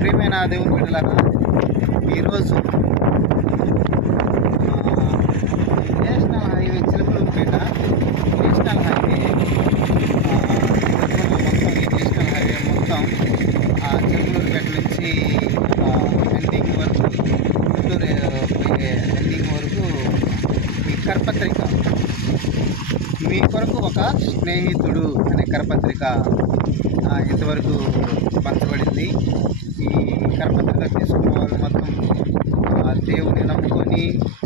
ప్రియమైన దేవుని బిడ్డలారా, ఈరోజు national highway Chilakaluripet national highway మొత్తం ఈ నేషనల్ హైవే మొత్తం చిలుకలూరుపేట నుంచి ఎండింగ్ వరకు గుంటూరు పోయే ఎండింగ్ వరకు ఈ కరపత్రిక మీ కొరకు ఒక స్నేహితుడు అనే కరపత్రిక ఇంతవరకు పంచబడింది. ఈ కరపత్రిక తీసుకున్న వాళ్ళు మొత్తం దేవుని నమ్ముకొని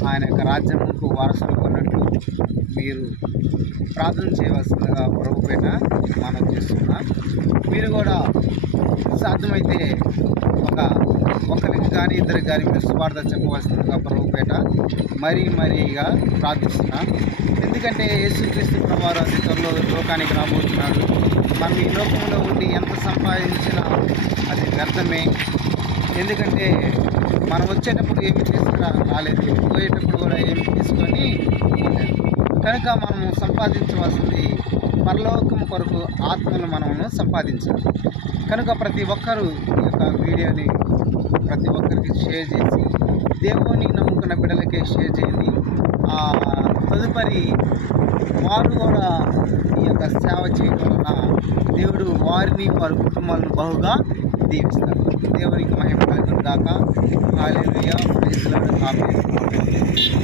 ఆయన యొక్క రాజ్యముకు వారసులు కొన్నట్లు మీరు ప్రార్థన చేయవలసిందిగా ప్రభుపేట మనం చేస్తున్నా. మీరు కూడా సాధ్యమైతే ఒకరికి కానీ ఇద్దరికి కానీ మీరు సువార్త చెప్పవలసిందిగా ప్రభుపేట మరీగా ప్రార్థిస్తున్నా. ఎందుకంటే యేసుక్రీస్తు ప్రభువారు అతి త్వరలో లోకానికి రాబోతున్నాడు. మనం ఈ లోకంలో ఉండి ఎంత సంపాదించినా అది వ్యర్థమే. ఎందుకంటే మనం వచ్చేటప్పుడు ఏమి తీసుకురా రాలేదు, పోయేటప్పుడు కూడా ఏమి తీసుకొని పోలేదు. కనుక మనము సంపాదించవలసింది పరలోకం కొరకు ఆత్మను మనము సంపాదించాలి. కనుక ప్రతి ఒక్కరూ ఈ యొక్క వీడియోని ప్రతి ఒక్కరికి షేర్ చేసి దేవుని నమ్ముకున్న బిడ్డలకే షేర్ చేయండి. తదుపరి వారు కూడా ఈ యొక్క సేవ చేయడం వలన దేవుడు వారిని వారి కుటుంబాలను బహుగా దీవిస్తారు. దేవునికి మహిమ కలుగును గాక. హల్లెలూయా. Praise the Lord. ఆమేన్.